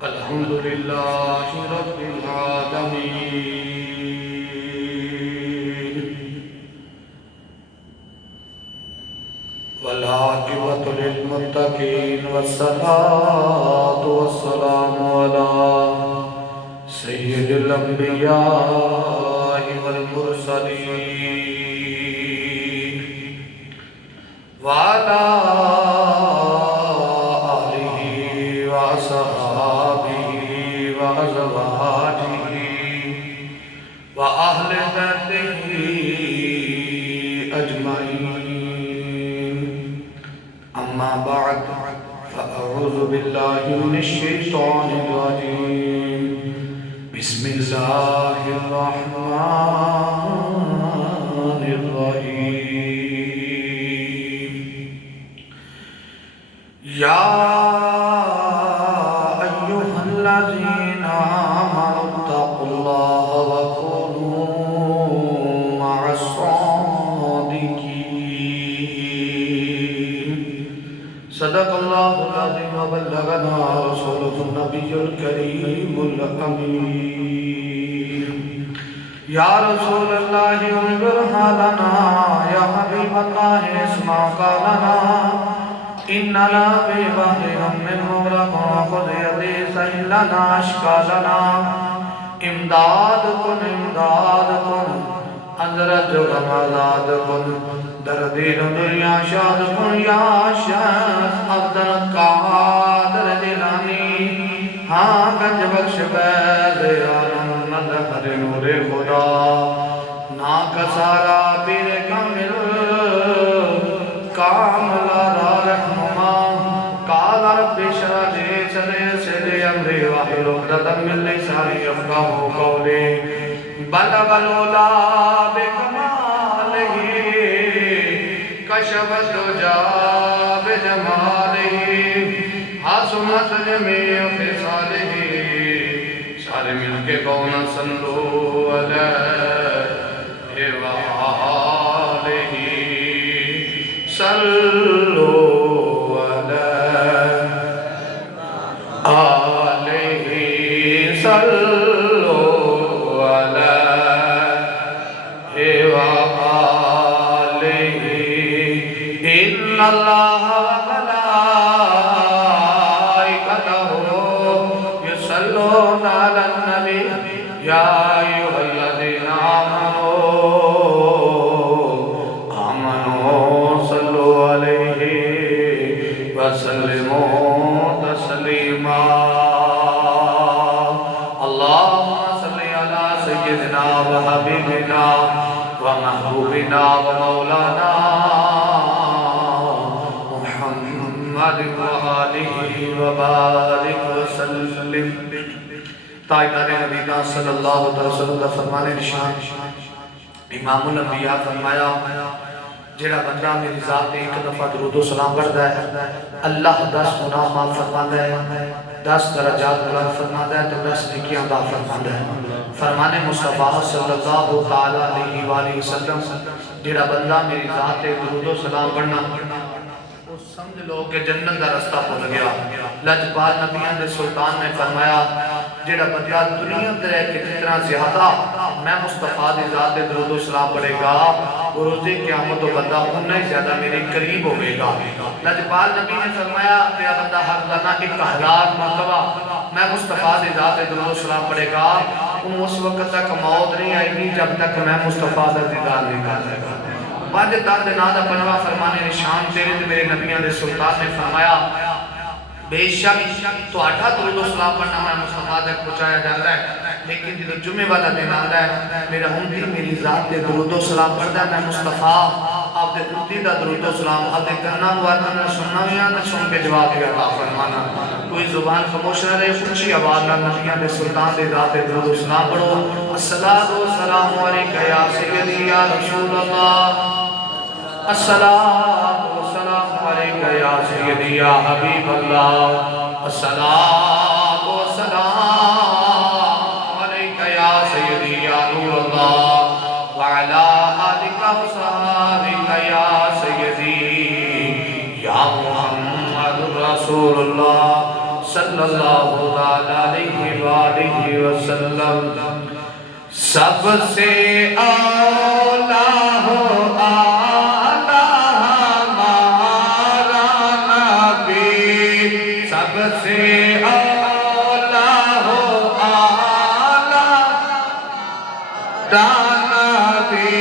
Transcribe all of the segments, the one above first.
الحمد لله رب العالمين والعاقبة للمتقين والصلاة والسلام على سيد الأنبياء والمرسلين وعلى آله وصحبه وأزواجه وأهل بيته أجمعين أما بعد فأعوذ بالله من الشيطان الرجيم بسم الله الرحمن الرحيم يا أيها الذين آمنوا اتقوا الله وكونوا مع الصادقين صدق الله العظيم وبلغنا رسوله النبي الكريم الأمين يا رسول الله انظر حالنا يا حبيب الله اسمع قالنا إننا في بحر من مغرق خذ يدي سهلنا أشكالنا امداد کن حضرت غم آزاد کن دردین دنیا شاد کن یا شیخ عبدالقادر جیلانی ہاں گنج بخش بیض عالم نظر نور خدا ناک سارا پیر کامل کاملا رحمما قال رب اشرح لي صدري ويسر لي امري واحلل عقدة من لساني يفقهوا قولي بلغ العلا بكماله كشف الدجى بجماله حسنت جميع خصاله سارے مل کے کون صلو علیہ وآلہ صلو علیہ صلو علیہ وآلہ ان اللہ وملائکتہ یصلون علی النبی یا ایھا الذین آمنوا صلوا علیہ وسلموا تسلیما اللہم صلی علی سیدنا وحبیبنا ومحبوبنا ومولانا محمد وآلہ وبارک وسلم تاجدار مدینہ صلی اللہ علیہ وسلم فرمانے نشان امام الانبیاء فرمایا جیڑا بندہ میری ذات ایک دفعہ درود و سلام پڑھتا ہے اللہ 10 گناہ معاف فرماتا ہے 10 درجات بلند فرماتا ہے تو 10 نیکیاں عطا فرماتا ہے فرمانے مصطفیٰ صلی اللہ علیہ وآلہ وسلم جیڑا بندہ میری ذات ایک درود و سلام پڑھنا سمجھ لو کہ جنت دا رستہ پہنچ گیا لجپال نبیان دے سلطان نے فرمایا جیڑا بندہ دنیا تے رہ کے جتنا زیادہ میں مصطفیٰ دی ذات دے درود و سلام پڑھے گا وہ روزے قیامت و بندہ اتنا ہی زیادہ میرے قریب ہوئے گا لجپال نبی نے فرمایا تیرا بندہ ہر لنا 1000 مرتبہ میں مصطفیٰ دی ذات دے درود و سلام پڑھے گا انہوں اس وقت تک موت نہیں آئی گی جب تک میں مصطفیٰ دا دیدار نہیں کر لے گا بعد دار دے نادہ پنوہ فرمانے نشان تیرے دے میرے نبیان دے سلطان نے فرمایا بے شک تو آٹھا درود و سلام پڑھنا میں مصطفیٰ تک پہنچایا جاتا ہے لیکن جو جمعہ والا دن آتا ہے میرا امتی میری ذات دے درود و سلام پڑھتا ہے میں مصطفیٰ آپ دے امتی دا درود و سلام آپ دے کرنا وارنا سننا ہویا نہ سن کے جواب دیا عطا فرمانا کوئی زبان خاموش نہ رہے اونچی آواز نہ نبیان دے سلطان دے ذات دے درود و سلام پڑھو الصلاۃ والسلام علیکہ یا سیدی یا رسول اللہ الصلاۃ والسلام علیکہ یا سیدی یا حبیب اللہ الصلاۃ والسلام علیکہ یا سیدی یا نور اللہ وعلا آلکہ وصحابکہ یا سیدی یا محمد رسول اللہ صلی اللہ علیہ وآلہ وسلم سب سے اولا ہو آلہ ہمارا نبی سب سے اولا ہو آلہ نبی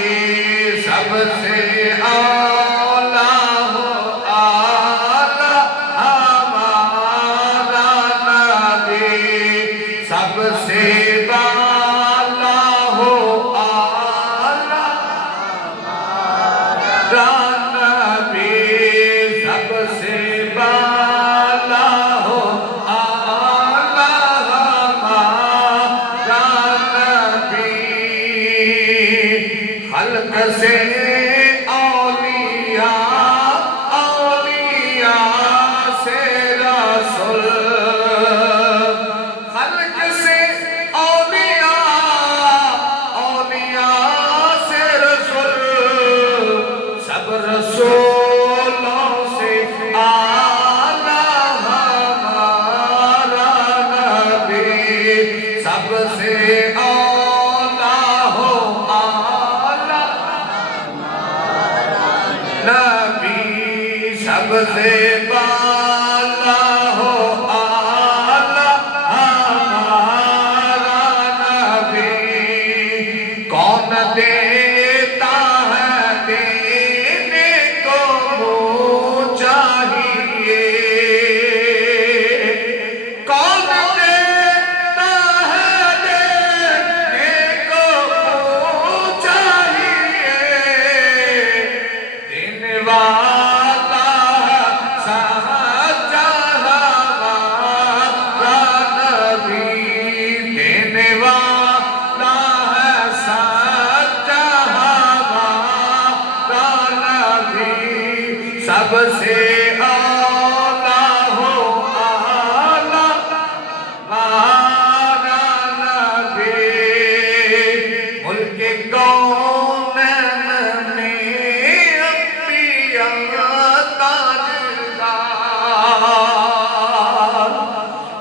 سب سے اولا ہو آلہ ہمارا نبی سب سے سب سے بالا ہو آلہ ہمارا نبی کون دیتا ہے دینے کو وہ چاہیے کون دیتا ہے دینے کو وہ چاہیے دینے والا سب سے اولا ہو آلہ ہمارا نبی ملک کونین میں انبیاء تاجدار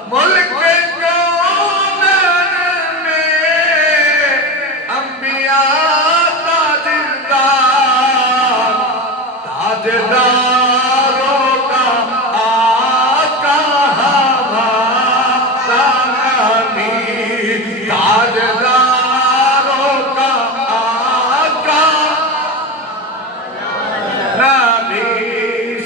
ملک کونین میں انبیاء تاجدار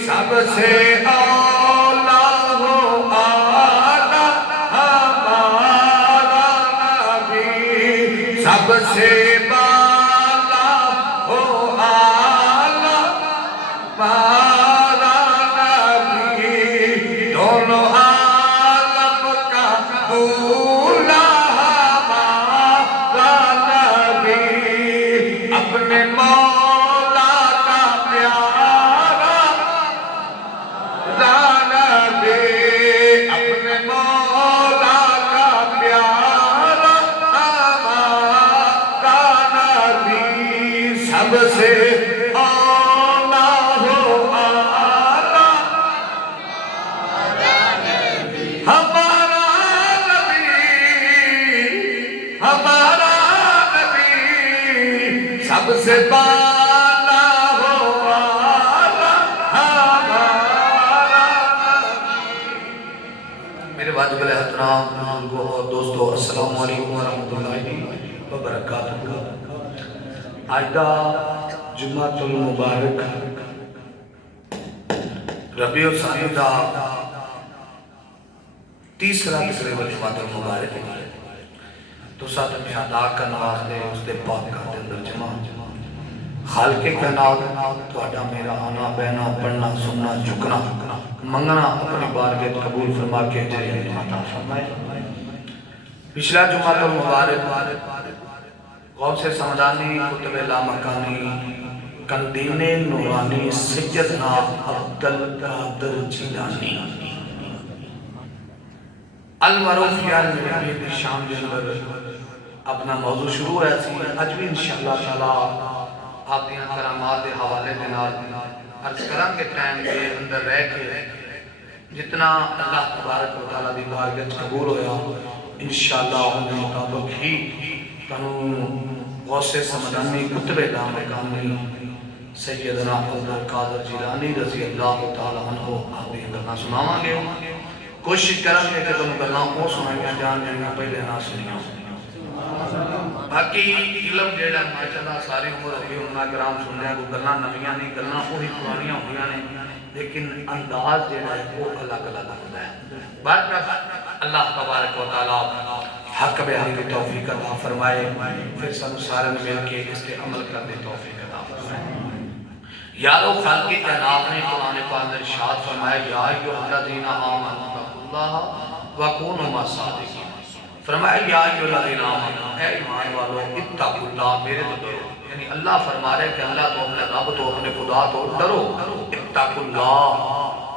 سب سے اولا ہو آلہ ہمارا نبی سب سے بالا ہو آلہ ہمارا نبی دونوں عالم کا دولا ہمارا نبی اپنے مولا کا پیارا اپنے مولا کا پیارا ہمارا نبی سب سے اولا ہو آلہ ہمارا نبی سب سے بالا ہو آلہ میرے واجب الاحترام بزرگوں اور دوستوں السلام علیکم ورحمۃ اللہ وبرکاتہ آئدہ جمعۃ المبارک ربیع الثانی دا تیسرا تقریبا جمعۃ المبارک تو ساتھ میں ادا کا نواز دے اس دے پاک کا اندر جمع خالق کائنات تہاڈا میرا آنا بہنا پڑھنا سننا جھکنا منگنا اپنی بارگاہ قبول فرما کے جائے عطا فرمائے پچھلا جمعہ المبارک غوث سمدانی کتب لامکانی کندین نورانی سیدنا عبدالقادر جیلانی المعروف یار میرے شام کے اندر اپنا موضوع شروع ہے اج بھی انشاءاللہ تعالی آپ دیاں کرامات دے حوالے دے نال عرض کران کے ٹائم کے اندر رہ کے جتنا اللہ تبارک و تعالیٰ دی دی بارگاہ قبول ہویا انشاءاللہ اندر مطابق ہی تنو غوث سمدانی قطب لامکانی سیدنا عبدالقادر جیلانی رضی اللہ تعالیٰ عنہ آپ دی گلنا سناواں گے کوشش کریں گے کہ تم گلنا وہ سنائیں گے جان جنہیں پہلے نہ سنیاں باقی علم جیڑا ماشاءاللہ ساری عمر ہوگی انہاں کرام سننے ہیں وہ گلنا نویاں نہیں گلنا وہی پرانیاں ہوگیاں نہیں لیکن انداز جیڑا ہے وہ الگ الگ ہوتا ہے بارکہ اللہ تبارک و تعالیٰ حق بے حق کی توفیق عطا فرمائے پھر سب سارے مل کے اس کے عمل کرنے توفیق عطا فرمائے یارو خالقی جناب نے قرآن پاک میں ارشاد فرمایا یا ایھا الذین آمنوا اتقوا اللہ وکونوا مع الصادقین فرمایا یا ایھا الذین آمنوا اے ایمان والو اتقوا اللہ میرے تو ڈرو یعنی اللہ فرما رہے کہ اللہ تو اپنے رب تو اپنے خدا تو ڈرو اتقوا اللہ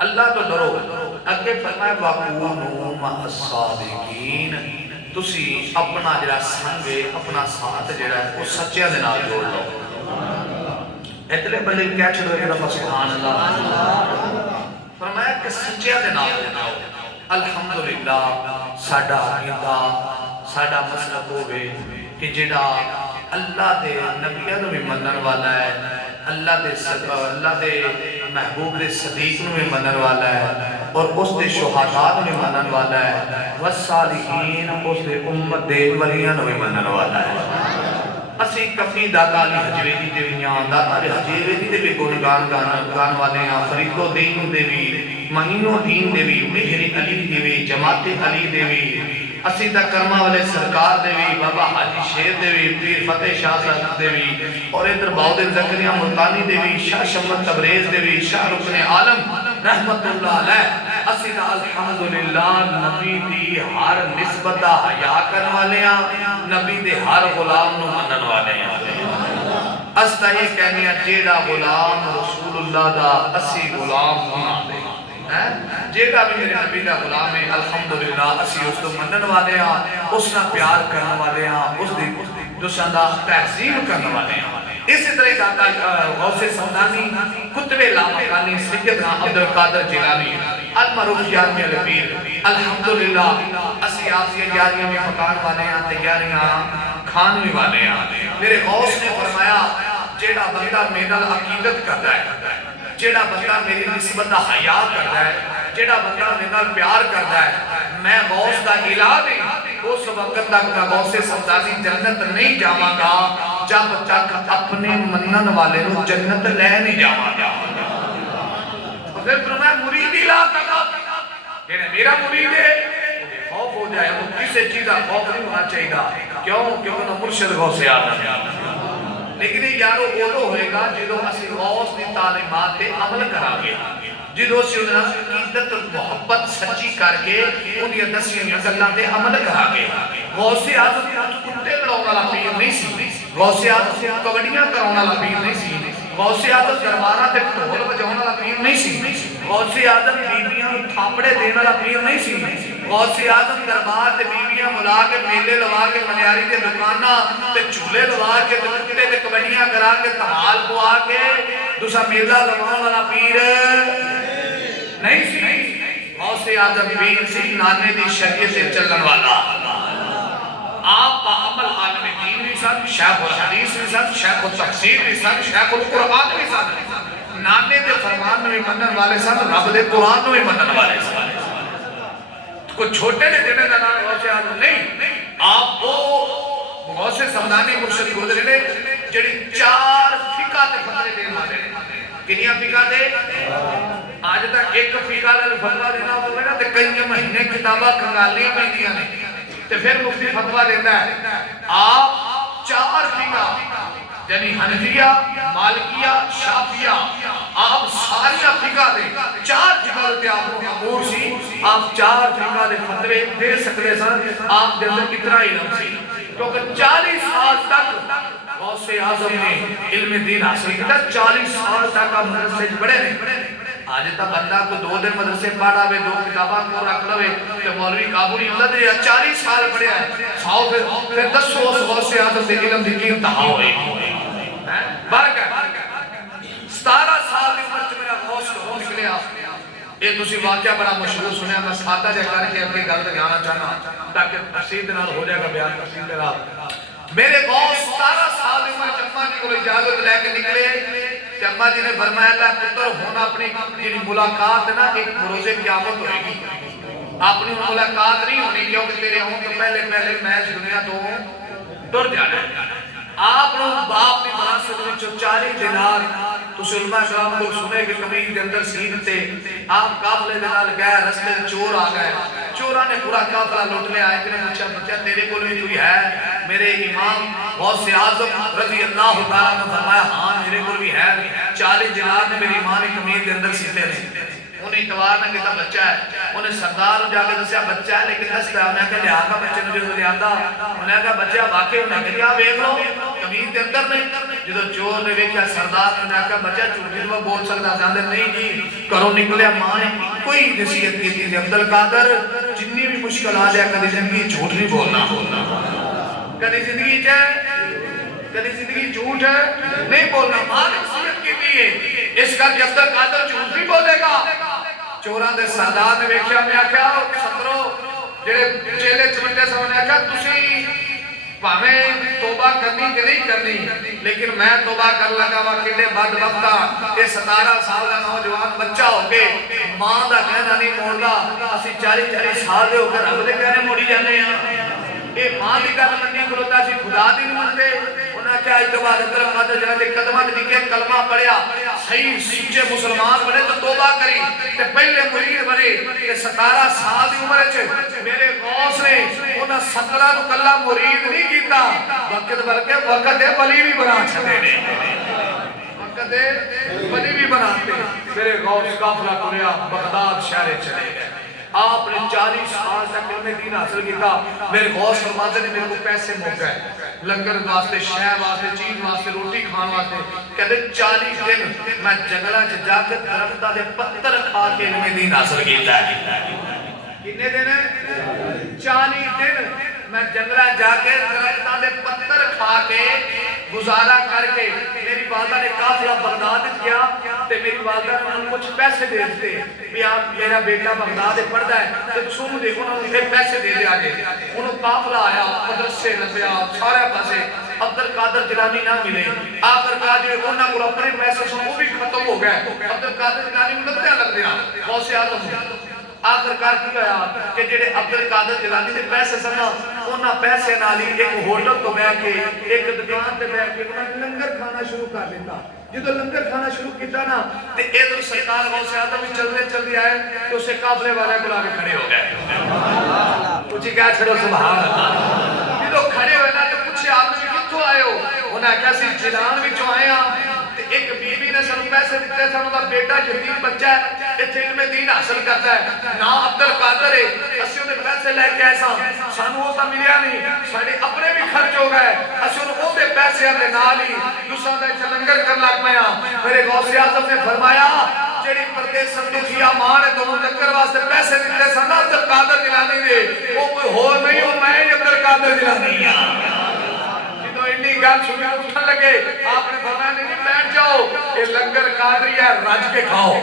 اللہ تو ڈرو اگے فرمایا وکونوا مع الصادقین تسی اپنا جڑا سنگ اپنا ساتھ جڑا ہے وہ سچیاں دے نال جوڑ لو اتنے بندے کیا چھڑو ایک دفعہ سبحان اللہ فرمایا کہ سچیاں دے نال جوڑ الحمدللہ ساڈا عقیدہ ساڈا مسلک ہوے کہ جڑا اللہ دے نبیوں نو بھی منن والا ہے اللہ دے محبوب دے صدیق نو بھی منن والا ہے اور اس دے شہداء نو بھی منن والا ہے والصالحین اس دے امت دے ولیاں نو بھی منن والا ہے اسی کمی داتا علی حجویری دے بھی داتا علی حجویری دے بھی گنگان گان والے ہیں فرید الدین دے بھی معین الدین دے بھی مہر علی دے بھی جماعت علی دے بھی اسی دا کرمہ والے سرکار دے بھی بابا حاجی شیر دے بھی پیر فتح شاہ صاحب دے بھی اور ادھر باودن زکریہ ملتانی دے بھی شاہ شمت تبریز دے بھی شاہ رکن عالم رحمت اللہ علیہ اسی دا الحمدللہ نبی دی ہر نسبت حیا کرن والے ہیں نبی دے ہر غلام نو منن والے ہیں استا یہ کہنے ہیں جیڑا غلام رسول اللہ دا اسی غلام ہونا دے جیڑا بھی میرے نبی دا غلام ہے الحمدللہ اسی اس کو منن والے ہیں اس کا پیار کرنے والے ہیں اس دی دوسرا دا تحسین کرنے والے ہیں اسی طرح داتا غوث سمدانی قطب لامکانی سیدنا عبدالقادر جیلانی المعروف یارمی الپیر الحمدللہ اسی آپ یہ یاریاں میں پکان والے ہیں تیاریاں کھانوی والے ہیں میرے غوث نے فرمایا جیڑا بندہ میرا عقیدت کرتا ہے جیڑا بندہ میری نسبت حیا کرتا ہے جیڑا بندہ میرا پیار کرتا ہے میں غوث دا الہ نہیں اس وقت تک میں غوث سمدانی جنت نہیں جاواں گا جب تک اپنے منن والے نو جنت لے نہیں جاواں گا پھر فرمایا مرید الہ تک یعنی میرا مرید ہے خوف ہو جائے وہ کسی چیز کا خوف نہیں ہونا چاہیے کیوں کیونکہ نہ مرشد غوث آدم لیکن یہ یارو بولو ہوئے گا جدو اسی غوث دی تعلیمات تے عمل کرا گے جدو اسی انہاں عقیدت محبت سچی کر کے انہی دسیاں نگلاں تے عمل کرا گے غوث آدم کتے لڑاؤں والا پیر نہیں سی غوث آدم کبڈیاں کراؤں والا پیر نہیں سی غوث آدم درباراں تے ڈھول بجاؤں والا پیر نہیں سی غوث آدم بیبیاں تھاپڑے دینے والا پیر نہیں سی غوث آدم دربار تے بیبیاں ملا کے میلے لوا کے منیاری دے دکاناں تے جھولے لوا کے کتے تے کبڈیاں کرا کے تمال پوا کے دوسرا میلہ لوا والا پیر نہیں سی غوث آدم پیر سی نانے دی شریعت سے چلن والا آپ عمل عالم دین بھی سن شیخ الحدیث بھی سن شیخ التفسیر بھی سن شیخ القرآن بھی سن نانے دے فرمان میں منن والے سن رب دے قرآن میں منن والے سن کوئی چھوٹے نے جنہیں کا نام غوث آدم نہیں آپ وہ غوث سمدانی مرشد گزرے نے جڑی 4 فقہ تے فتوے دینے والے کنیاں فقہ دے آج تک ایک فقہ دے فتوہ دینا ہوگا نا تے کئی مہینے کتابہ کنگالیاں میں دیا نے تے پھر مفتی فتوہ دیتا ہے آپ 4 فقہ یعنی حنفیہ مالکیہ شافیہ آپ ساری فقہ دے 4 فقہ دے آپ کو امور سی آپ 4 فقہ دے فتوے دے سکتے سن آپ دے اندر اتنا علم سی کیونکہ 40 سال تک غوث اعظم نے علم دین حاصل کیا 40 سال تک آپ مدرسے پڑھے نہیں آج تک بندہ کو 2 دن مدرسے پڑھا ہوئے 2 کتاباں کو رکھ لوے کہ مولوی قابولی اللہ دے 40 سال پڑھے ہیں پھر 10 غوث اعظم دے علم دی کی انتہا ہوئی برکت 17 سال دی عمر میرا غوث ہو نکلیا ایک تسی واقعہ بڑا مشہور سنیا، میں سادہ جا کر کے اپنی گل جانا چاہنا تاکہ تفصیل دے نال ہو جائے گا بیان تفصیل دے نال۔ میرے غوث 17 سال عمر اما جی کو اجازت لے کے نکلے کہ اما جی نے فرمایا اللہ پتر ہونا اپنی جی ملاقات نا ایک بروز قیامت ہوئے گی، اپنی ملاقات نہیں ہونی کیونکہ تیرے ہوں تو پہلے میں اس دنیا تو ٹر جانا ہے۔ آپ نے باپ نے مناسب میں 40 دینار تو علماء کرام کو سنے کہ قمیض کے اندر سین تھے، آپ قافلے دے نال گئے، رستے میں چور آ گئے، چوراں نے پورا قافلہ لوٹ لیا، ایک نے پوچھا بچہ تیرے کول بھی کوئی ہے؟ میرے امام غوث اعظم رضی اللہ تعالیٰ نے فرمایا ہاں میرے کول بھی ہے، 40 دینار نے میری امام قمیض کے اندر سیتے نے۔ انہیں اتوار نہ کہتا بچہ ہے، انہیں سردار جا کے دسیا بچہ ہے لیکن دستا ہے، انہیں کہا لیا آقا بچے نے جو لیا آتا، انہیں کہا بچہ واقعی، انہیں کہا آپ ایک لو قمیض کے اندر نہیں، جدو چور نے ویکھیا سردار نے کہا بچہ چوٹی وہ بول سکتا جاندے نہیں جی کرو نکلے ماں نے کوئی نصیحت کی تھی عبدالقادر جتنی بھی مشکل آ جائے کدی زندگی جھوٹ نہیں بولنا، کدی زندگی جھوٹ نہیں بولنا، ماں نے نصیحت کی تھی اس کر کے عبدالقادر جھوٹ نہیں بولے گا۔ چوراں دے سردار نے ویکھیا میں آکھیا سترو جڑے چیلے چمٹے سامنے آکھیا تسی پاویں توبہ کرنی کہ نہیں کرنی لیکن میں توبہ کر لگا وا کڈے بد وقتا یہ 17 سال کا نوجوان بچہ ہو کے ماں دا کہنا نہیں موڑدا، اسی 40 سال دے ہو کے رب دے کہنے موڑی جانے ہیں، اے ماں دی گل مننی کھلوتا سی خدا دی نہیں منتے۔ انہاں کیا اعتبار عبدالقادر جنہاں دے قدمات نکے کلمہ پڑھیا صحیح سچے مسلمان بنے تو توبہ کری تے پہلے مرید بنے کہ 17 سال دی عمر وچ میرے غوث نے انہاں 17 نو کلا مرید نہیں کیتا وقت بلکہ وقت دے ولی بھی بنا چھڈے نے، وقت دے ولی بھی بناتے۔ میرے غوث قافلہ ٹریا بغداد شہر چلے گئے، آپ نے 40 سال تک علم دین حاصل کیتا۔ میرے غوث فرماتے نے میرے کو پیسے مک گئے لنگر واسطے، شہ واسطے، چیز واسطے، روٹی کھان واسطے، کہتے 40 دن میں جنگلہ جا کے درختہ دے پتھر کھا کے علم دین حاصل کیتا ہے۔ کتنے دن ہے؟ 40 دن میں جنگلہ جا کے درختہ دے پتھر کھا کے گزارا کر کے میری والدہ نے قافلہ بغداد کیا تے میری والدہ نے انہوں کچھ پیسے دے دیتے بھی آپ میرا بیٹا بغداد پڑھتا ہے تو سنو دیکھو انہوں نے پیسے دے دے آگے، انہوں قافلہ آیا مدرسے لبیا سارے پاسے عبدالقادر جیلانی نہ ملے، آخر کہا جو انہوں کو اپنے پیسے سن وہ بھی ختم ہو گئے، عبدالقادر جیلانی میں لگتے ہیں لگ دیا غوث اعظم آخر کار کی گیا کہ جڑے عبدالقادر جیلانی دے پیسے سنا انہاں پیسے نالی ایک ہوٹل تو بیٹھ کے ایک دکان تے بیٹھ کے انہاں لنگر کھانا شروع کر دیتا، جدو لنگر کھانا شروع کیتا نا تے ادھر سرکار غوث اعظم بھی چلدے آئے تو اسے قافلے والے بلا کے کھڑے ہو گئے، کچھ کہا چھڑو سبحان اللہ، جدو کھڑے ہوئے نا تو پوچھے آپ نے کتھوں آئے ہو؟ انہاں کہا سی جیلان وچوں آئے ہاں، ایک بی بی نے سن پیسے دیتے سن دا بیٹا یتیم بچہ ہے اتنے علم دین حاصل کرتا ہے نا عبدالقادر ہے، اسی انہیں پیسے لے کے ایسا سانو ہوتا ملیا نہیں ساڑھے اپنے بھی خرچ ہو گئے، اسی انہیں وہ دے پیسے اندے نالی دوسرا دے چلنگر کر لگ پیا۔ میرے غوث اعظم نے فرمایا جڑی پردیس سندوخیا ماں نے دونوں لنگر واسطے پیسے دیتے سن عبدالقادر جیلانی دے وہ کوئی ہور نہیں ہو میں عبدالقادر جیلانی ہاں۔ اتنی گل سنی اٹھن لگے آپ نے فرمایا نہیں بیٹھ جاؤ یہ لنگر قادری ہے رج کے کھاؤ،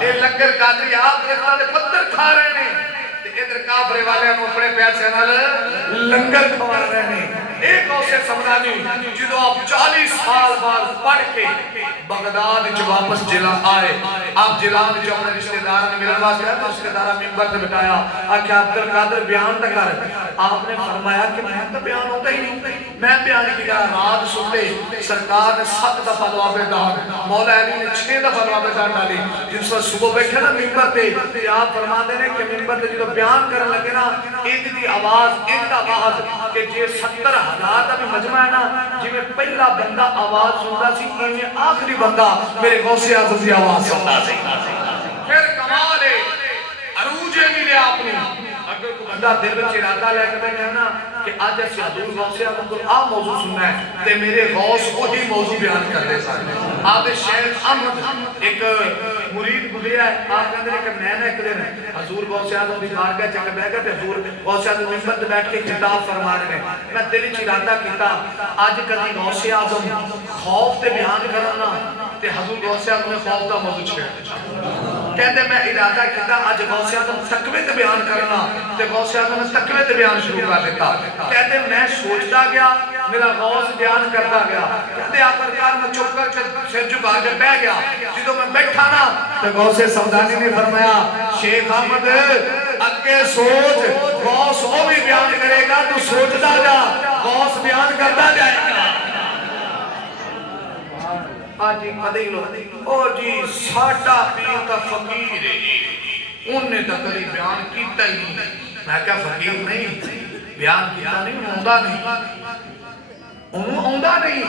یہ لنگر قادری آپ رکھتا دے پتھر کھا رہے ہیں ادھر کافرے والے ہم اپنے پیسے نال لنگر کھوا رہے ہیں۔ ایک غوث سمدانی جدو آپ 40 سال بعد پڑھ کے بغداد جو واپس جیلان آئے، آپ جیلان جو اپنے رشتہ دار نے ملن واسطے آئے تو رشتہ دارہ ممبر سے بٹایا آکھا عبدالقادر بیان تک کر، آپ نے فرمایا کہ میں تو بیان ہوتا ہی نہیں، میں بیان کی گا رات سنتے سرکار نے 7 دفعہ دعا پہ دار مولا علی نے 6 دفعہ دعا پہ دار ڈالی، جس وقت صبح بیٹھے نا ممبر تے آپ فرما دے کہ ممبر تے جو بیان کرنے لگے نا ایک دی آواز ایک دا آواز کہ جے 70,000 دا بھی مجمع ہے نا جی میں پہلا بندہ آواز سنتا سی انہیں آخری بندہ میرے غوث اعظم دی آواز سنتا سی۔ پھر کمال ہے عروج ملے آپ نے اگر کوئی بندہ دل میں ارادہ لے کے بیٹھے نا کہ آج ایسے حضور غوث اعظم کو آپ موضوع سننا ہے تے میرے غوث وہی موضوع بیان کر دے سکتے آپ شیخ احمد ایک مرید گزریا ہے آپ کہتے ہیں کہ میں نے ایک دن حضور غوث اعظم دی بارگاہ چکر بیٹھ گئے حضور غوث اعظم ممبر تے بیٹھ کے خطاب فرما رہے ہیں میں دل وچ ارادہ کیتا اج کدی غوث اعظم خوف تے بیان کرنا تے حضور غوث اعظم نے خوف دا موضوع چھڑیا کہتے میں ارادہ کیتا آج غوث اعظم تقوی تے بیان کرنا تے غوث اعظم نے تقوی تے بیان شروع کر دیتا کہتے میں سوچتا گیا میرا غوث بیان کرتا گیا کہتے آخرکار میں چپ کر کے سر جھکا کے بیٹھ گیا جدوں میں بیٹھا نا تے غوث سمدانی نے فرمایا شیخ احمد اگے سوچ غوث وہ بھی بیان کرے گا تو سوچتا جا غوث بیان کرتا جائے گا آجی قدیلو او جی ساٹا پیر تا فقیر ہے انہوں نے تکلی بیان کیتا ہی نہیں میں کہا فقیر نہیں بیان کیتا نہیں ہوندہ نہیں انہوں ہوندہ نہیں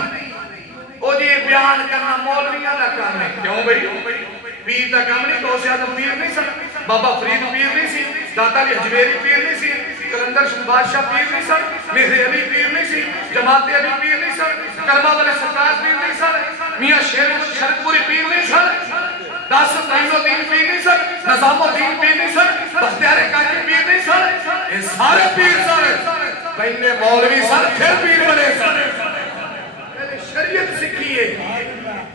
او جی بیان کرنا مولویاں دا کام ہے کیوں بھئی پیر دا کام نہیں غوث اعظم پیر نہیں سن بابا فرید پیر نہیں سی داتا علی حجویری پیر نہیں سی کلندر بادشاہ پیر نہیں سن مہر علی پیر نہیں سی جماعت علی پیر نہیں سن کرما والے سرکار پیر نہیں سن میاں شرک پوری پیر نہیں سن داسم نعیم الدین پیر نہیں سن نظام الدین پیر نہیں سن بختیار کاکی پیر نہیں سن یہ سارے پیر سن پہلے مولوی سن پھر پیر بنے سن پہلے شریعت سکھیے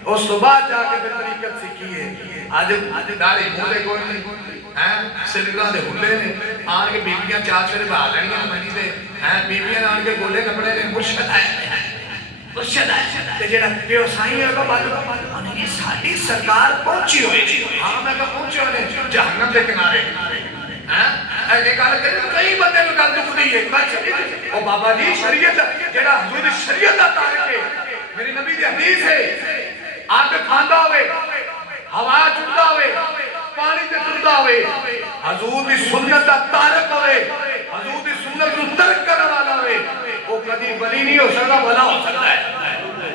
اس تو بعد جا کے پھر طریقت سکھیے آج داری مولے کوئی نہیں سرگرہ دے ہلے نے آن کے بیبیاں چار چرے باہر لڑیاں منی دے بیبیاں آن کے گولے کپڑے نے مرشد آئے مرشد آئے تے جڑا پیو سائیں ہے بابا انہیں یہ ساری سرکار پہنچی ہوئی ہاں میں کہا پہنچی ہوئے جہنم دے کنارے ایک آلہ کہتے ہیں کئی بندے میں کل دکھ دی ہے او بابا جی شریعت جڑا حضور شریعت دا تارک ہے میری نبی دی حدیث ہے آپ کے کھاندہ ہوئے ہوا چڑھتا ہوئے پانی تے تردہ ہوئے حضور دی سنت دا تارک ہوئے حضور دی سنت کو ترک کرنے والا ہوئے وہ کدی ولی نہیں ہو سکتا بھلا ہو سکتا ہے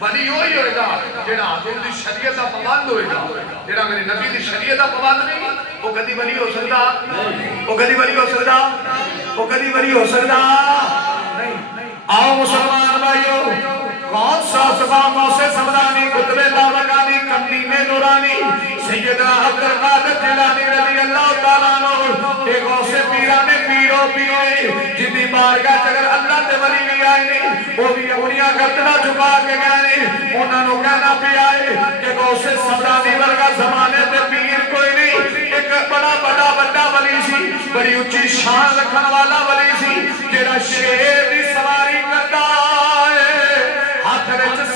ولی ہوئی ہوئے گا جڑا حضور دی شریعت دا پابند ہوئے گا جڑا میرے نبی دی شریعت دا پابند نہیں وہ کدی ولی ہو سکتا وہ کدی ولی ہو سکتا وہ کدی ولی ہو سکتا نہیں آؤ مسلمان بھائیو کون سا سباب موسیٰ سمدانی قطب دعوکانی کمدین نورانی سیدنا عبدالقادر جلانی رضی اللہ تعالیٰ عنہ ایک غوث پیرانے پیرو پیرے جنہی بارگاہ چگر اللہ تے ولی بھی آئے نہیں وہ بھی اپنیاں گردنا جھکا کے گئے نہیں انہوں نے کہنا بھی آئے کہ غوث سمدانی ورگا زمانے تے پیر کوئی نہیں ایک بڑا ولی سی بڑی اچھی شان رکھن والا ولی سی جیڑا شیر دی سواری کرتا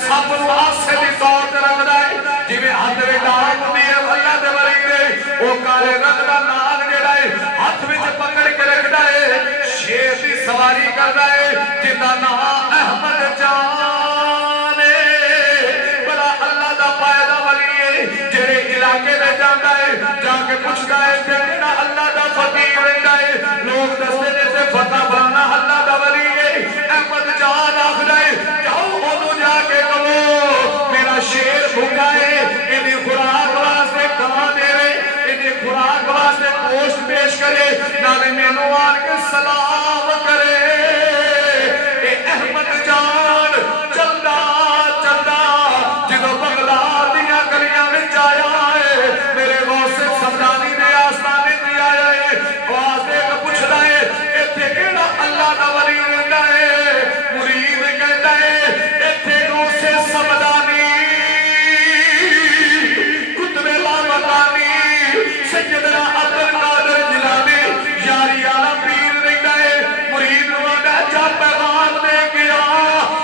سب آسے دی طور تے رکھ دائے جویں ہاتھ میں نام دیئے اللہ دے ولی دے وہ کالے رنگ دا نام جڑائے ہاتھ میں پکڑ کے رکھ دائے شیر دی سواری کر دائے جنہ نام احمد جانے بڑا اللہ دا پائدہ ولی ہے جڑے علاقے میں جاندہ ہے جا کے پوچھ دائے جنہ اللہ دا فقیر رہتا ہے لوگ دستے جیسے فتح فرانا اللہ دا ولی ہے احمد جان آخ دائے جاؤ انہوں جا کے کہو میرا شیر بھوکا ہے انہیں خوراک واسطے کہاں دے رہے انہیں خوراک واسطے گوشت پیش کرے نالے مینو آن کے سلام کرے اے احمد جان چلدا چلدا جدو بغداد دیا گلیاں میں جایا ہے میرے غوث سمدانی نے آستانے دیا ہے واسطے کا پوچھ رہا ہے ایتھے کیڑا اللہ دا ولی رہتا ہے مرید کہتا ہے ایتھے غوث سمدانی قطب لامکانی سیدنا عبدالقادر جلانی یاری آلہ پیر رہتا ہے مرید روانہ جا پیغام دے گیا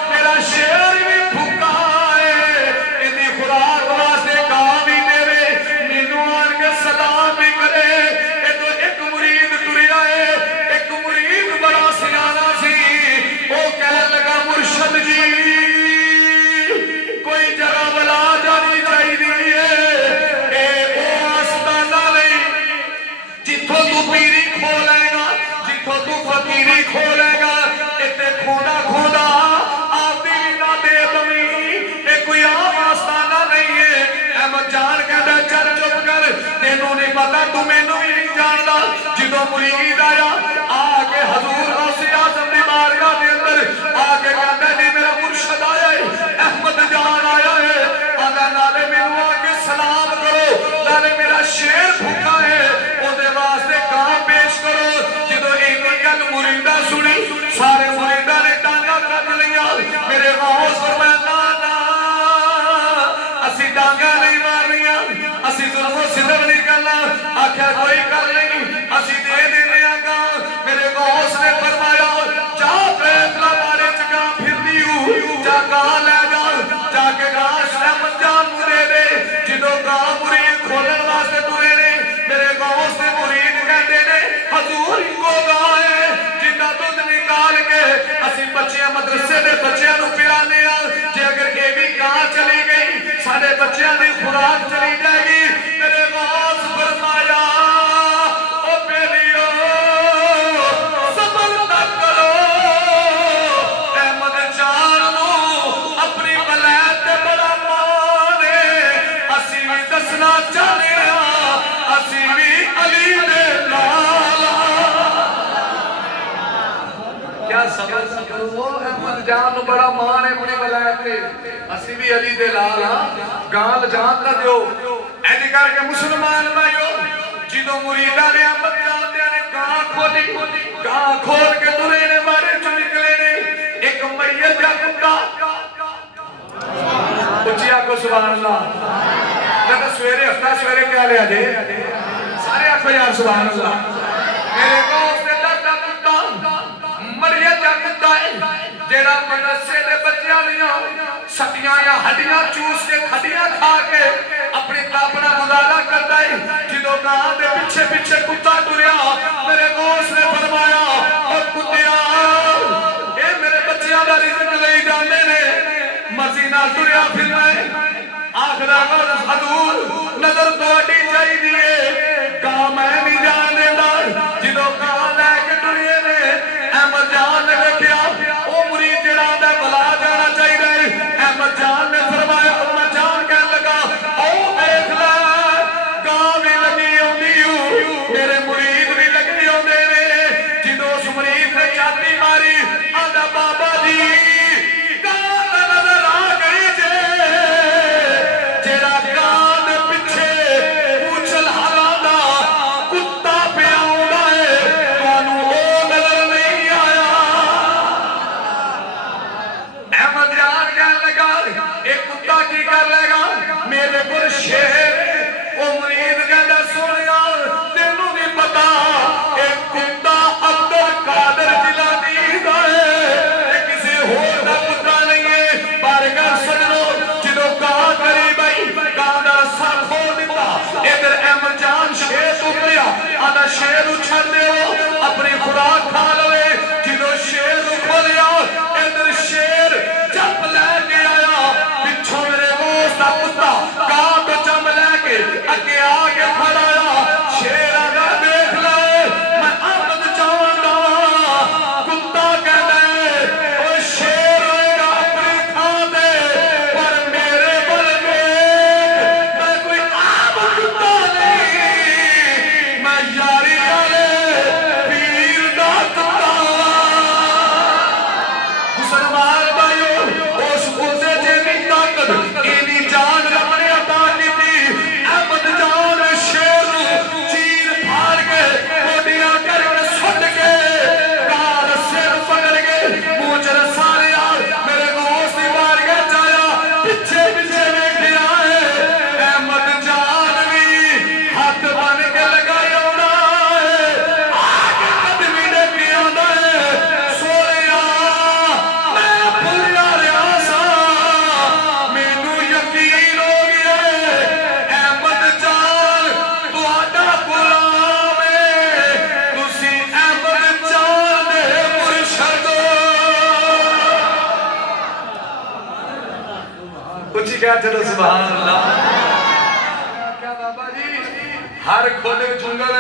میرا شیر بھی بھوکا ہے انہی خوراک واسطے کہاں بھی دے رہے مینو آن کے سلام بھی کرے اے تو ایک مرید دنیا ہے ایک مرید بڑا سیانہ سی وہ کہہ لگا مرشد جی کوئی جگہ بلا جانی چاہی دیئے اے او آستانہ نہیں جتھو تو پیری کھولے گا جتھو تو فقیری کھولے گا اتے کھونا کھونا آپ دی نہ دے دمی اے کوئی عام آستانہ نہیں ہے احمد جان کہتا چل چپ کر تینوں نہیں پتا تمہیں نہیں جاندا جدو مرید آیا آگے حضور غوث اعظم دی بارگاہ دے اندر آگے کہتا جی میرا مرشد آیا ہے احمد جان آیا ہے آگا نالے میں آگے سلام کرو نالے میرا شیر بھوکا ہے او دے واسطے کہاں پیش کرو جدو ایک گل مریدہ سنی سارے مریدہ نے ڈانگا کٹ لیا میرے غوث فرمایا نا اسی ڈانگا نہیں مار رہی اسی ظلم و ستم نہیں کرنا بچیاں مدرسے دے بچیاں نو پلانے جے اگر یہ بھی کہاں چلی گئی سارے بچیاں دی خوراک چلی جائے گی میرے غوث فرمایا او بیلیو صبر نہ کرو احمد جان نو اپنی ولایت تے بڑا مان ہے اسی بھی دسنا چاہنے اسی بھی علی دے لال کیا سمجھ کرو احمد جان نو بڑا مان ہے اپنی ولایت تے اسی بھی علی دے لال گال جان نہ دیو ایدی کر کے مسلمان بھائیو جدو مریدہ نے احمد جان دیا نے کہاں کھولی کہاں کھول کے دورے نے بارے جو نکلے نے ایک میت جا کتا اچھیا کو سبحان اللہ لیکن سویرے ہفتہ سویرے کیا لیا دے سارے آنکھو یار سبحان اللہ میرے کو اس نے درد کتا مریت جا کتا ہے جیڑا مدرسے دے بچیاں لیاں سٹیاں یا ہڈیاں چوس کے کھڈیاں کھا کے اپنی تاپنا گزارا کرتا ہے جدو کہاں دے پچھے پچھے کتا ٹریا میرے گوش نے فرمایا اور کتیا اے میرے بچیاں دا رزق لئی جانے نے مزینہ ٹریا پھر میں آخرہ کا حضور نظر تو اڈی چاہی دیئے کہاں میں نہیں جانے دار جدو کہاں لے کے ٹریے نے احمد جان نے دیکھیا او مرید جڑا دے بلا جانا چاہی رہے احمد جان نے فرمایا احمد جان کہنے لگا او دیکھ لے گاں بھی لگی ہوندیو میرے مرید بھی لگی ہوندے نے جدو اس مرید نے چاہتی ماری آدھا بابا جی گاں تے نظر آ گئی جے جیڑا گاں دے پیچھے پوچھل حالاں کتا پیا ہوندا ہے تانوں او نظر نہیں آیا احمد جان کہنے لگا ایک کتا کی کر لے گا میرے پر شیر او مرید کہندا سونیا تینوں نہیں پتا ایک کتا عبد القادر جیلانی دا ہے یہ کسی ہور دا کتا نہیں ہے بارگاہ سجنو جدو کہاں قریب آئی کہاں دا رسا کھول دیتا ادھر احمد جان شیر اتریا آدھا شیر اچھل دیو اپنی خوراک کھا لوے جدو شیر کھولیا ادھر شیر جب لے کے آیا پچھو میرے موس دا کتا کہاں تو جب لے کے اگے آگے کھڑایا شیر آدھا دیکھ لے میں احمد جان دا کتا کہتا ہے او شیر ہوئے گا اپنی کھا دے پر میرے بل میں کوئی عام کتا نہیں میں یاری والے پیر دا کتا مسلمان بھائیو اس کتے جیمی طاقت اینی جان رب نے عطا کی تھی احمد جان شیر چیر پھاڑ کے موڈیاں کر کے سٹ کے کار سیر پکڑ کے مونچ رسالے میرے گوشت دی مار کے جایا پچھے پچھے میں گیا ہے احمد جان بھی ہاتھ بن کے لگایا ہونا ہے آگے قدمی نے کیا ہونا ہے سویا میں بھولیا رہا سا مینوں یقین ہو گیا احمد جان تہاڈا غلام ہے تسی احمد جان دے مرشد اچھی کہا چلو سبحان اللہ کیا بابا جی ہر کھوڑے جنگل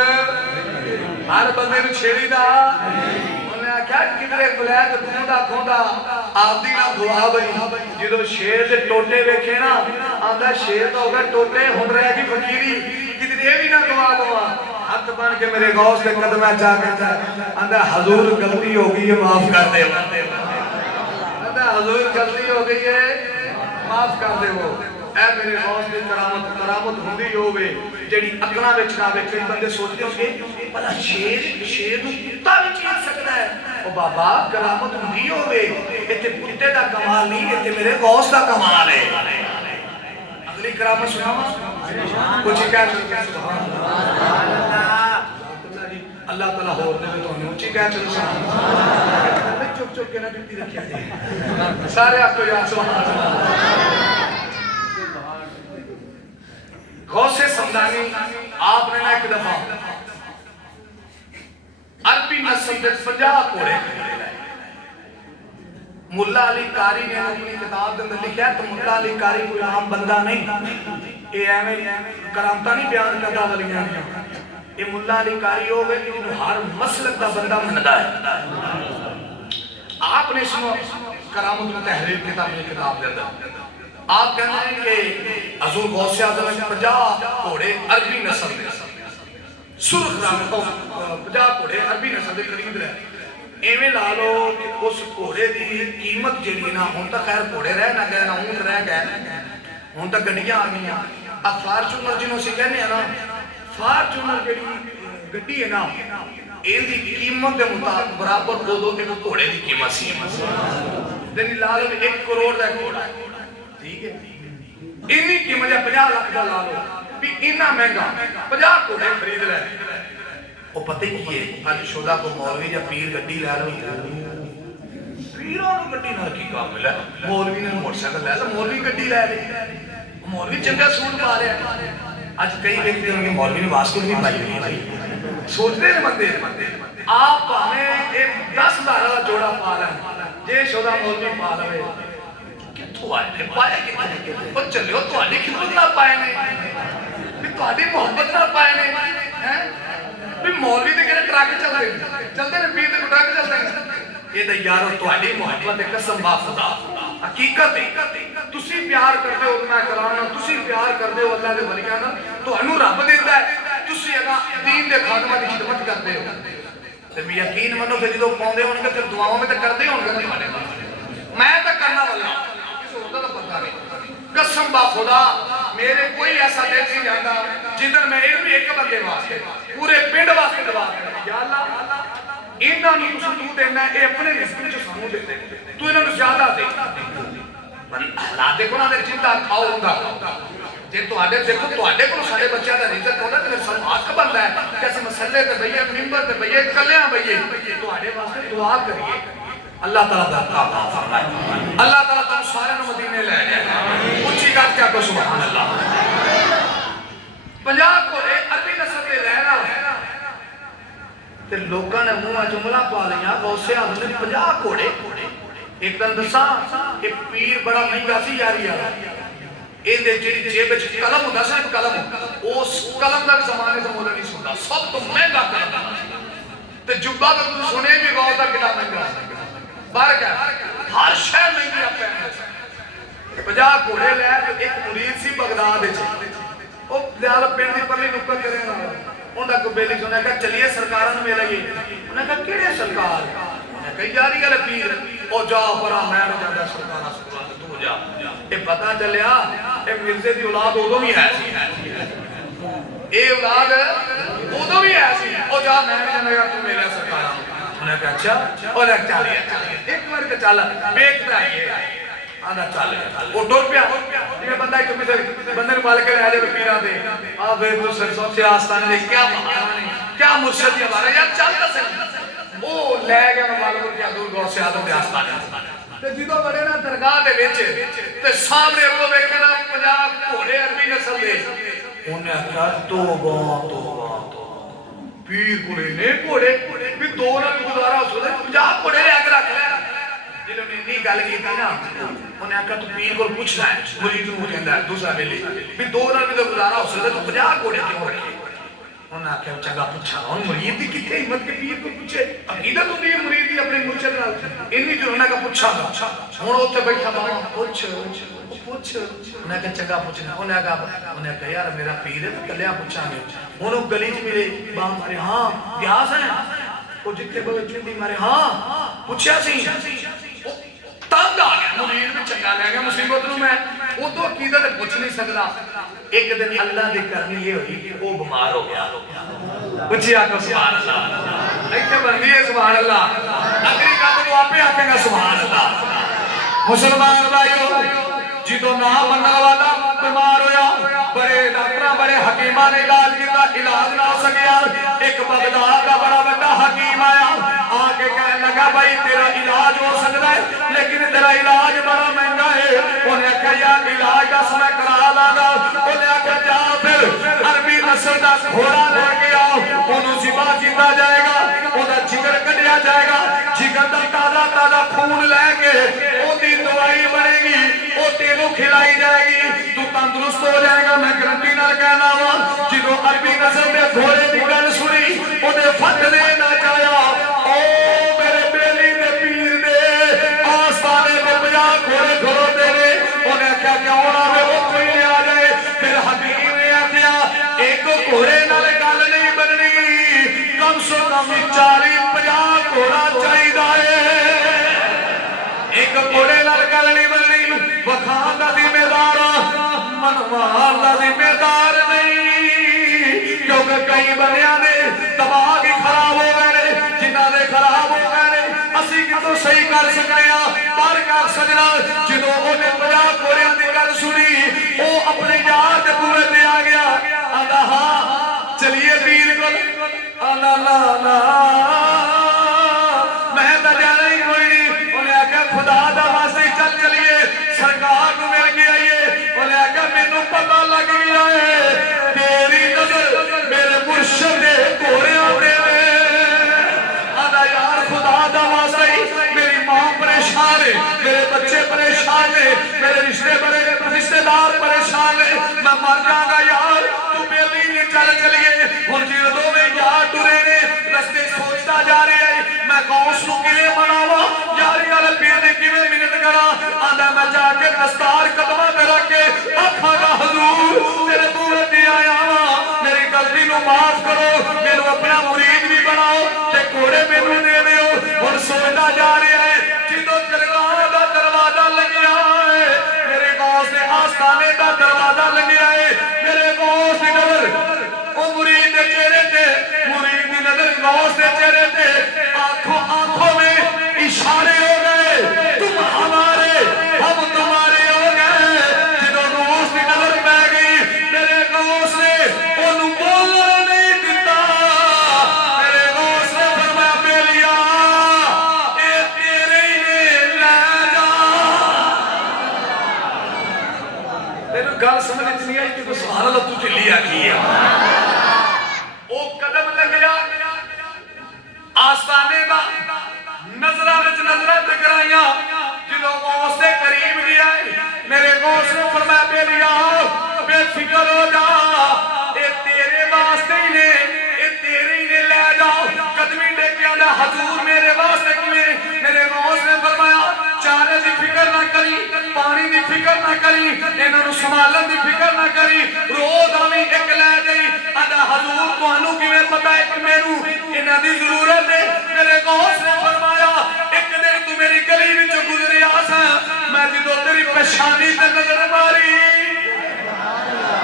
ہر بندے نو چھیڑی دا انہیں آکھا کدھرے بلید کھوندا آپ دی نہ دعا بھئی جدو شیر دے ٹوٹے ویکھے نا آندہ شیر تو ہوگا ٹوٹے ہن رہے گی فقیری کدھرے بھی نہ دعا دعا ہاتھ بن کے میرے غوث دے قدمہ چاہ کہتا ہے آندہ حضور غلطی ہو گئی ہے معاف کر دے آندہ حضور غلطی ہو گئی ہے معاف کر دے وہ اے میرے غوث دی کرامت ہوندی ہووے جیڑی اکنا وچ نہ وچ کئی بندے سوچتے ہوں گے بھلا شیر نو کتا بھی چیر سکتا ہے او بابا کرامت ہوندی ہووے ایتھے کتے دا کمال نہیں ایتھے میرے غوث دا کمال ہے اگلی کرامت سناواں کچھ کہہ سبحان اللہ اللہ تعالیٰ ہور دے تو ہمیں اونچی کہہ چلو سبحان اللہ چپ چپ کے نہ ڈٹی رکھیا جائے سارے آپ کو یا سبحان اللہ غوث سمدانی آپ نے ایک دفعہ عربی نسل دے 50 کوڑے ملا علی قاری نے اپنی کتاب کے اندر لکھا ہے تو ملا علی قاری کوئی عام بندہ نہیں، یہ ایویں کرامتاں نہیں بیان کرتا ولیاں دیاں، یہ ملا علی قاری ہو گئے کہ جنہوں ہر مسلک دا بندہ مندا ہے۔ آپ نے اس میں کرامت میں تحریر کتاب میں کتاب دیتا آپ کہنا ہے کہ حضور غوث اعظم نے 50 گھوڑے عربی نسل دے سرخ رنگ 50 گھوڑے عربی نسل دے خرید رہے ایویں لا لو کہ اس گھوڑے دی قیمت جڑی نا ہن تک خیر گھوڑے رہ نہ گئے نہ اونٹ رہ گئے ہن تک گڈیاں آ گئیاں اب فارچونر جنوں سے کہنے ہیں نا فارچونر جڑی گڈی ہے نا این دی قیمت دے مطابق برابر دو کے گھوڑے دی قیمت سی دنی لا لو 1 کروڑ دا گھوڑا ٹھیک ہے اینی قیمت 50 لاکھ دا لا لو بھی اتنا مہنگا 50 گھوڑے خرید رہے وہ پتہ ہی کی ہے آج شودا کو مولوی یا پیر گڈی لے لو پیروں نے گڈی نہ کی کام ملا مولوی نے موٹر سائیکل لے لو مولوی گڈی لے لے مولوی چنگا سوٹ پا رہے ہیں آج کئی دیکھتے ہوں گے مولوی نے واسکٹ بھی پائی ہوئی ہے سوچتے ہیں بندے آپ ہمیں ایک 10,000 والا جوڑا پا رہے ہیں جے شودا مولوی پا رہے کتوں آئے تھے پایا کتنے وہ چلے ہو تو آنے خدمت نہ پائے نہیں تو آنے محبت نہ پائے نہیں بھی مولوی دے کہنے ٹراک چلتے ہیں پیر دے ٹراک چلتے ہیں یہ دے یارو تو آنے محبت ہے قسم با خدا حقیقت ہے تسی پیار کر دے ہو میں کرانا تسی پیار کر دے ہو اللہ دے ولیانا تو انو رب دیتا ہے تسی اگر دین دے خادمہ دی خدمت کر دے ہو تو بھی یقین منو پھر جدو پاؤندے ہونے پھر دعاوں میں تو کر دے ہونے میں تو کرنا والا کسی ہوتا تو پتہ نہیں قسم با خدا میرے کوئی ایسا دل نہیں جاتا جدھر میں ایک بندے واسطے پورے پنڈ واسطے دعا کرنا یا اللہ انہاں نوں تو دینا ہے اے اپنے رزق وچ سانو دے دے تو انہاں نوں زیادہ دے حالات دیکھو نا اگر چنتا کھاؤ ہوندا جے تواڈے دیکھو تواڈے کولوں ساڈے بچیاں دا رزق ہوندا تے سب حق بندا ہے کہ اسی مسلے تے بھئیے منبر تے بھئیے کلیاں بھئیے تواڈے واسطے دعا کریے اللہ تعالیٰ دا عطا فرمائے اللہ تعالیٰ تم سارے نو مدینے لے جائے اونچی گل کیا کو سبحان اللہ 50 گھوڑے عربی نسل دے لہنا تے لوکاں نے منہ جملہ پا لیاں غوث اعظم نے 50 گھوڑے ایک دن دساں یہ پیر بڑا مہنگا سی یاری والا این دے جڑی جیب وچ قلم ہوندا سی قلم اس قلم دا زمانے دا مولا نہیں سندا سب تو مہنگا قلم تے جبہ تے تسی سنے بھی غوث دا کتنا مہنگا فرق ہے ہر شے مہنگی پہ 50 گھوڑے لے ایک مرید سی بغداد وچ او دیال پنڈ دی پرلی نکل کرے نا اوندا کو بیلی سنے کہ چلیے سرکاراں نوں ملائیے انہاں کہا کیڑے سرکار انہاں کہا یاری والے پیر او جا پرا میں نہ جاندا سرکاراں سکول تو جا اے پتہ چلیا اے مرزے دی اولاد اودوں بھی ہے سی اے اولاد اودوں بھی ہے سی او جا میں نہ جاندا تو میرے سرکاراں انہاں کہا اچھا اور چل ایک بار تے چل ویکھدا ہے آندا چل وہ ٹر پیا یہ بندہ ایک بندے نوں پال کے لے جائے پیراں دے آ بے تو سوچے آستانے دے کیا کیا مرشد دی بارے یار چل تے وہ لے گیا معلوم کیا دور غوث اعظم دے آستانے تے جدوں بڑے نا درگاہ دے وچ تے سامنے وہ ویکھے نا 50 گھوڑے عربی نسل دے انہاں کہا توبہ توبہ پیر کوڑے نے کوڑے بھی دو رات گزارا اس نے 50 کوڑے لے کے رکھ لے جنہوں نے اتنی گل کی تھی نا انہیں کہا تو پیر کو پوچھنا ہے مرید کو کہندا ہے دوسرا ویلے بھی دو رات بھی گزارا اس نے تو 50 کوڑے کیوں رکھے انہیں کہا چنگا پوچھا ان مرید دی کتنے ہمت کے پیر کو پوچھے عقیدت ہوندی ہے مرید دی اپنے مرشد نال انہی جو انہیں کہا پوچھا ہن اوتھے بیٹھا بابا پوچھ انہیں کہا چنگا پوچھنا انہیں کہا یار میرا پیر ہے تو کلیاں پوچھاں گے انہوں گلی چ ملے بام مارے ہاں گیاس ہیں وہ جتنے بہت چندی مارے ہاں پوچھا سی تنگ آ گیا مرید میں چنگا لے گیا مصیبت نوں میں وہ تو عقیدت پوچھ نہیں سکتا ایک دن اللہ دی کرنی یہ ہوئی کہ وہ بیمار ہو گیا پوچھے آکو سبحان اللہ ایک بندی ہے سبحان اللہ اگلی گل تو آپ ہی آکھے گا سبحان اللہ مسلمان بھائیو جدو نہ مننے والا بیمار ہویا بڑے ڈاکٹر بڑے حکیماں نے علاج کیتا علاج نہ ہو سکیا ایک بغداد کا بڑا بڑا حکیم آیا آ کے کہنے لگا بھائی تیرا علاج ہو سکتا ہے لیکن تیرا علاج بڑا مہنگا ہے انہیں کہا یار علاج دس میں کرا لاں گا انہیں کہا جا پھر عربی نسل دا گھوڑا لے کے آؤ انہوں ذبح کیتا جائے گا انہاں جگر کڈیا جائے گا جگر جگر دا تازہ تازہ خون لے کے او دی دوائی بنے گی او تینوں کھلائی جائے گی تو تندرست ہو جائے گا میں گرنٹی نال کہنا وا جدوں عربی نسل دے گھوڑے دی گل سنی او دے فٹ دے نہ چایا او میرے بیلی دے پیر دے آسمانے دے 50 گھوڑے کھلوتے نے انہیں کیا کیوں نہ وے او کوئی لے آ جائے پھر حبیب نے آخیا ایک گھوڑے نال گل نہیں بننی کم سے کم 40-50 گھوڑا چاہیے ایک گھوڑے نال گل نہیں بننی وکھان دا ذمہ دار منوان دا ذمہ دار نہیں کیونکہ کئی بندیاں دے دماغ ہی خراب ہو گئے جنہاں دے خراب ہو گئے اسی کتوں صحیح کر سکتے ہیں پر کر سکنا جدوں انہیں 50 گھوڑیاں دی گل سنی وہ اپنے یار دے پورے دے آ گیا آندا ہاں چلیے پیر کو آندا نا میں تا جانا ہی کوئی نہیں انہیں آکھا خدا دا واسطے چل چلیے سرکار کو مل کے آئیے انہیں آکھا مینوں پتہ لگ گیا ہے تیری نظر میرے مرشد دے گھوڑیاں دے آندا یار خدا دا واسطے میری ماں پریشان ہے میرے بچے پریشان ہے میرے رشتہ دار پریشان ہے میں مر جاؤں گا یار تو میری نہیں چل چلیے ہن جدوں میں یار ٹرے نے رستے سوچتا جا رہے ہیں میں غوث نو کیویں مناواں یاری والے پیر دی کیویں منت کراں آندا میں جا کے دستار قدماں تے رکھ کے آکھاں گا حضور تیرے بوئے تے آیا ہاں میری غلطی نو معاف کرو مینوں اپنا مرید بھی بناؤ تے گھوڑے مینوں دے دیو ہن سوچدا جا رہا ہے جدوں درگاہ دا دروازہ لگیا ہے میرے غوث دے آستانے دا دروازہ لگیا ہے میرے غوث دی نظر او مرید دے چہرے تے مرید دی نظر غوث دے چہرے تے آنکھوں میں اشارے ہو گئے تم ہمارے ہم تمہارے ہو گئے جدوں غوث دی نظر پہ گئی میرے غوث نے انہوں بولنے نہیں دیتا میرے غوث نے فرمایا بیلیا اے تیرے ہی نے لے جا تینوں گل سمجھ نہیں آئی کہ سبحان اللہ تو چلی آتی ہے او قدم لگیا آستانے دا نظرہ وچ نظرہ ٹکرائیاں جدوں غوث دے قریب گیا میرے غوث نے فرمایا بیلیا بے فکر ہو جا اے تیرے واسطے ہی نے اے تیرے ہی نے لے جاؤ قدمی ٹیکیا دا حضور میرے واسطے کیویں میرے غوث نے فرمایا چارے دی فکر نہ کری پانی دی فکر نہ کری انہاں نوں سنبھالن دی فکر نہ کری روز آویں ایک لے جائی آندا حضور تانوں کیویں پتہ ہے کہ مینوں انہاں دی ضرورت ہے میرے غوث نے فرمایا ایک دن تو میری گلی وچ گزریا سا میں جدوں تیری پیشانی تے نظر ماری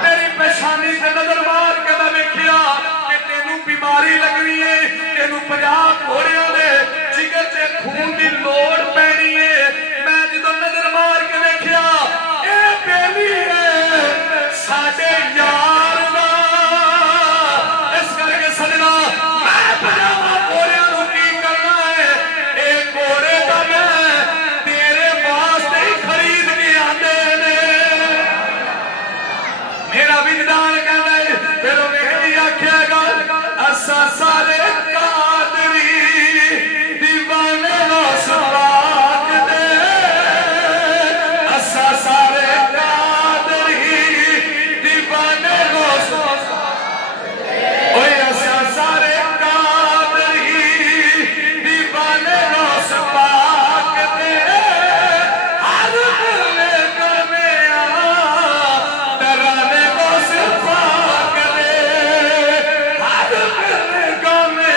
تیری پیشانی تے نظر مار کے میں ویکھیا کہ تینوں بیماری لگنی ہے تینوں 50 گھوڑیاں دے جگر تے خون دی لوڑ پینی ہے میں جدوں نظر مار کے ویکھیا اے بیلی ہے ساڈے یار دا اس کر کے سجنا میں 50 گھوڑیاں نوں کی کرنا ہے اے گھوڑے دا میں تیرے واسطے ہی خرید کے آندے نے میرا وجدان کہندا ہے پھر انہیں آکھیا گا اساں سارے قادری دیوانے غوث پاک دے اساں سارے قادری دیوانے غوث اوے اساں سارے قادری دیوانے غوث پاک دے ہر دل کرنے ترانے غوث پاک دے ہر دل کرنے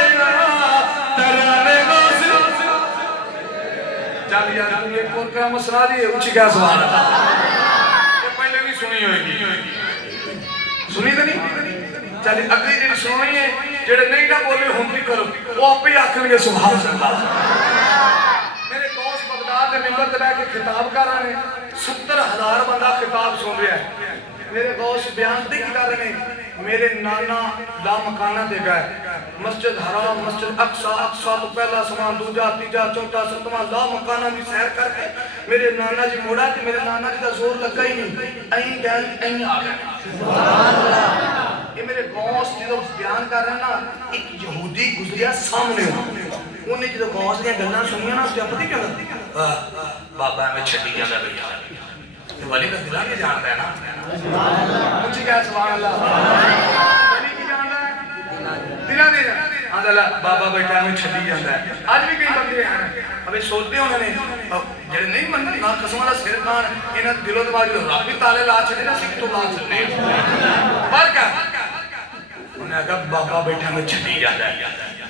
ترانے غوث چل یار تم یہ کون کا مسئلہ دی اونچی کیا سبحان اللہ یہ پہلے نہیں سنی ہوئے گی سنی تو نہیں چلی اگلی جی سنی ہے جڑے نہیں نہ بولے ہم بھی کرو وہ آپ ہی آکھن گے سبحان اللہ میرے دوست بغداد دے ممبر تے بیٹھ کے خطاب کر رہے ہیں 70,000 بندہ خطاب سن رہا ہے میرے دوست بیان تے کی کر رہے ہیں میرے نانا لا مکانہ دے گئے مسجد حرام مسجد اقصا تو پہلا سمان دوجا تیجا چوٹا ستواں لا مکانہ دی سیر کر کے میرے نانا جی موڑا کہ میرے نانا جی دا زور لگا ہی نہیں این گئے این آ گئے سبحان اللہ یہ میرے غوث جدو بیان کر رہے ہیں نا ایک یہودی گزریا سامنے ਉਹਨੇ ਜਦੋਂ ਗੌਸ ਦੀਆਂ ਗੱਲਾਂ ਸੁਣੀਆਂ ਨਾ ਉਸ ਪਤਾ ਕਿਉਂ ਬਾਬਾ ਐਵੇਂ ਛੱਡੀ ਜਾਂਦਾ ਬੈਠਾ ਤੇ ਵਲੀ ਦਾ ਦਿਲਾਂ ਨਹੀਂ ਜਾਣਦਾ ਹੈ ਨਾ ਉੱਚੀ ਕਹਿ ਸੁਭਾਨ ਅੱਲਾਹ ਵਲੀ ਕੀ ਜਾਣਦਾ ਹੈ ਦਿਲਾਂ ਦੇ ਆਂਦਾ ਬਾਬਾ ਬੈਠਾ ਐਵੇਂ ਛੱਡੀ ਜਾਂਦਾ ਹੈ ਅੱਜ ਵੀ ਕਈ ਬੰਦੇ ਹਨ ਅਬੇ ਸੋਚਦੇ ਉਹਨਾਂ ਨੇ ਜਿਹੜੇ ਨਹੀਂ ਮੰਨਦੇ ਨਾ ਕਸਮਾਂ ਦਾ ਸਿਰ ਖਾਨ ਇਹਨਾਂ ਦੇ ਦਿਲੋਂ ਦਿਮਾਗ ਨੂੰ ਰੱਬ ਵੀ ਤਾਲੇ ਲਾ ਛੱਡੇ ਨਾ ਸਿੱਖ ਤੋਂ ਲਾ ਛੱਡੇ ਫਰਕ ਹੈ ਉਹਨੇ ਕਹਾ ਬਾਬਾ ਬੈਠਾ ਐਵੇਂ ਛੱਡੀ ਜਾਂਦਾ ਹੈ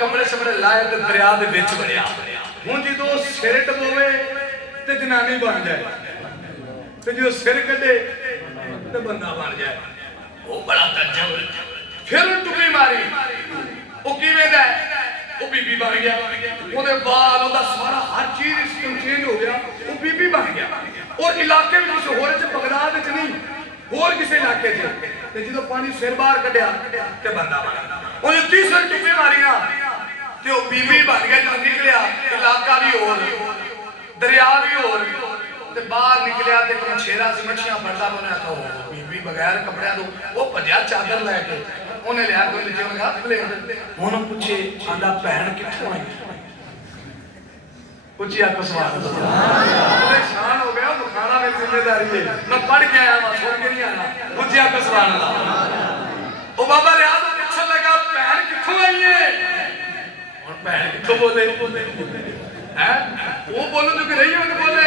ਕਮਰੇ ਸ਼ਮਰੇ ਲਾਏ ਤੇ ਦਰਿਆ ਦੇ ਵਿੱਚ ਵੜਿਆ ਹੁਣ ਜਦੋਂ ਸਿਰ ਡਬੋਵੇ ਤੇ ਜਨਾਨੀ ਬਣ ਜਾਏ ਤੇ ਜਦੋਂ ਸਿਰ ਕੱਢੇ ਤੇ ਬੰਦਾ ਬਣ ਜਾਏ ਉਹ ਬੜਾ ਤਜਬ ਫਿਰ ਟੁਕੜੀ ਮਾਰੀ ਉਹ ਕਿਵੇਂ ਦਾ ਉਹ ਬੀਬੀ ਬਣ ਗਿਆ ਉਹਦੇ ਵਾਲ ਉਹਦਾ ਸਾਰਾ ਹਰ ਚੀਜ਼ ਸਿਸਟਮ ਚੇਂਜ ਹੋ ਗਿਆ ਉਹ ਬੀਬੀ ਬਣ ਗਿਆ ਔਰ ਇਲਾਕੇ ਵਿੱਚ ਕਿਸੇ ਹੋਰ ਚ ਬਗਦਾਦ ਵਿੱਚ ਨਹੀਂ ਹੋਰ ਕਿਸੇ ਇਲਾਕੇ 'ਚ ਤੇ ਜਦੋਂ ਪਾਣੀ ਸਿਰ ਬਾਹਰ ਕੱਢਿਆ ਤੇ ਬੰਦਾ ਬਣ ਗਿਆ ਉਹ ਤੀਸਰੀ ਟੁਕੜੀ ਮਾਰੀਆਂ ਤੇ ਉਹ ਬੀਬੀ ਬਣ ਗਿਆ ਜਦੋਂ ਨਿਕਲਿਆ ਇਲਾਕਾ ਵੀ ਹੋਰ ਦਰਿਆ ਵੀ ਹੋਰ ਤੇ ਬਾਹਰ ਨਿਕਲਿਆ ਤੇ ਕੋਈ ਛੇਰਾ ਸੀ ਮੱਛੀਆਂ ਫੜਦਾ ਬਣਿਆ ਤਾਂ ਉਹ ਬੀਬੀ ਬਗੈਰ ਕੱਪੜਿਆਂ ਤੋਂ ਉਹ ਭੱਜਿਆ ਚਾਦਰ ਲੈ ਕੇ ਉਹਨੇ ਲਿਆ ਕੋਈ ਲਿਖਿਆ ਲਗਾ ਪਲੇਟ ਉਹਨੂੰ ਪੁੱਛੇ ਆਂਦਾ ਭੈਣ ਕਿੱਥੋਂ ਆਈ ਪੁੱਛਿਆ ਕੋ ਸਵਾਲ ਪਰੇਸ਼ਾਨ ਹੋ ਗਿਆ ਉਹ ਖਾਣਾ ਮੇਰੀ ਜ਼ਿੰਮੇਵਾਰੀ ਹੈ ਮੈਂ ਪੜ ਕੇ ਆਇਆ ਮੈਂ ਸੁਣ ਕੇ ਨਹੀਂ ਆਇਆ ਪੁੱਛਿਆ ਕੋ ਸਵਾਲ ਅੱਲਾ ਉਹ ਬਾਬਾ ਰਿਆਜ਼ ਪੁੱਛਣ ਲੱਗਾ ਭੈਣ ਕਿੱਥੋਂ ਆਈ ਹੈ ਹੁਣ ਭੈਣ ਕਿੱਥੋਂ ਬੋਲੇ ਹੈ ਉਹ ਬੋਲੋ ਜੋ ਕਿ ਰਹੀ ਉਹ ਬੋਲੇ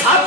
7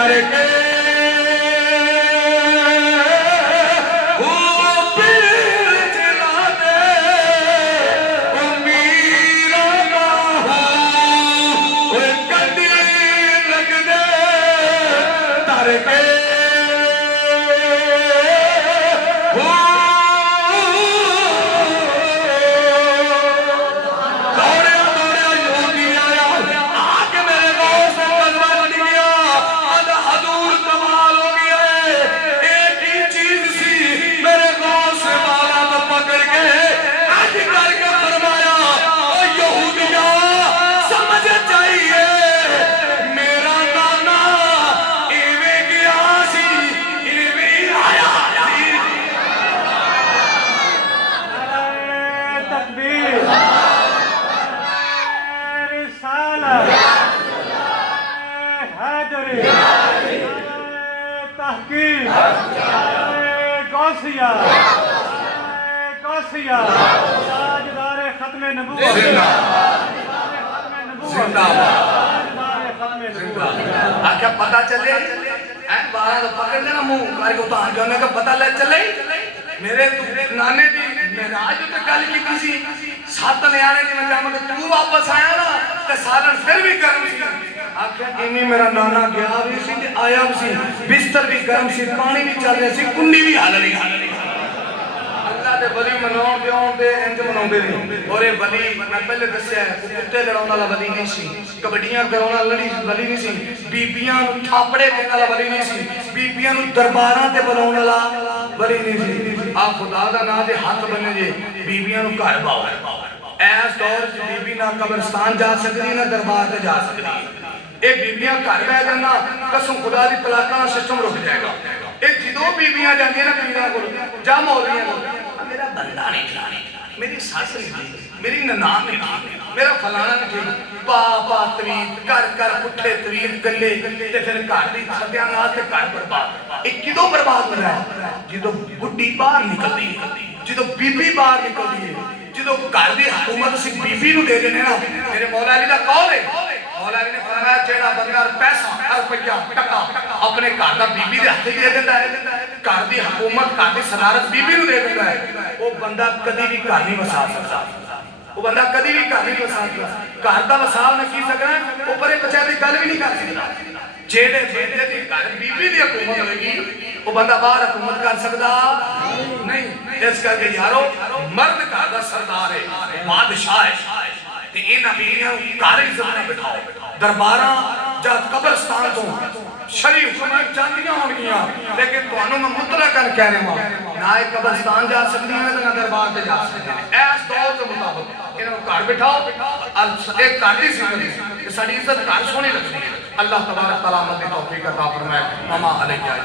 کر کے تاجدار ختم نبوت آکھا پتا چلے بارہ پکڑ لینا منہ کاری کو تاں جانے کا پتا لے چلے میرے نانے دی معراج تے گل کیتی سی 7 نیانے دی میں تو واپس آیا نا تے سالن پھر بھی گرم سی آکھا ایویں میرا نانا گیا بھی سی تے آیا بھی سی بستر بھی گرم سی پانی بھی چل رہا سی کنڈی بھی ہل رہی اللہ دے ولی مناؤ دیون دے انج مناوندے نہیں اور اے ولی میں پہلے دسیا ہے کتے لڑاون والا ولی نہیں سی کبڈیاں کراون والا ولی نہیں سی بیبییاں نوں تھاپڑے دین والا ولی نہیں سی بیبییاں نوں درباراں تے بلاون والا ولی نہیں سی آپ خدا دا نام دے ہاتھ بننے جے بیبییاں نوں گھر باؤ ایس دور وچ بیبی نہ قبرستان جا سکدی نہ دربار تے جا سکدی اے بیبییاں گھر بیٹھ جانا قسم خدا دی طلاقاں دا سسٹم رک جائے گا اے جدوں بیبییاں جاندیاں نا پیراں کول جا مولویاں کول میرا بندہ نہیں تھا میری ساس نہیں تھی میری ننان نہیں تھی میرا فلانا نہیں تھی پاپا طویل کر پٹھے طویل گلے تے پھر گھر دی سدیاں نال تے گھر برباد اے کدوں برباد ہو رہا ہے جدوں بڈھی باہر نکلدی ہے جدوں بیبی باہر نکلدی ہے جدوں گھر دی حکومت اسی بیبی نوں دے دینے نا میرے مولا علی دا قول ہے مولا علی نے فرمایا جیڑا بندہ پیسہ روپیہ ٹکا اپنے گھر دا بیبی دے ہتھ دے دیندا ہے گھر دی حکومت گھر دی صدارت بیبی نوں دے دیندا ہے وہ بندہ کدی بھی گھر نہیں وسا سکدا وہ بندہ کدی بھی گھر نہیں وسا سکدا گھر دا وسا نہ کی سکنا اوپر بچے دی گل بھی نہیں کر سکدا جیڑے بندے دی گھر بیبی دی حکومت ہوے گی وہ بندہ باہر حکومت کر سکدا نہیں اس کر کے یارو مرد گھر دا سردار ہے بادشاہ ہے تے انہاں بیویاں گھر عزت نہ بٹھاؤ درباراں جا قبرستان تو شریف حکومت جاندیاں ہونگیاں لیکن تانوں میں مطلق کہہ رہا ہوں نہ ایک قبرستان جا سکتی ہیں نہ دربار تے جا سکتی ہیں ایس دور کے مطابق انہاں کو گھر بٹھاؤ ایک گھر دی زندگی کہ ساری عزت گھر سونی لگتی ہے اللہ تبارک تعالیٰ مدد توفیق عطا فرمائے وما علیہ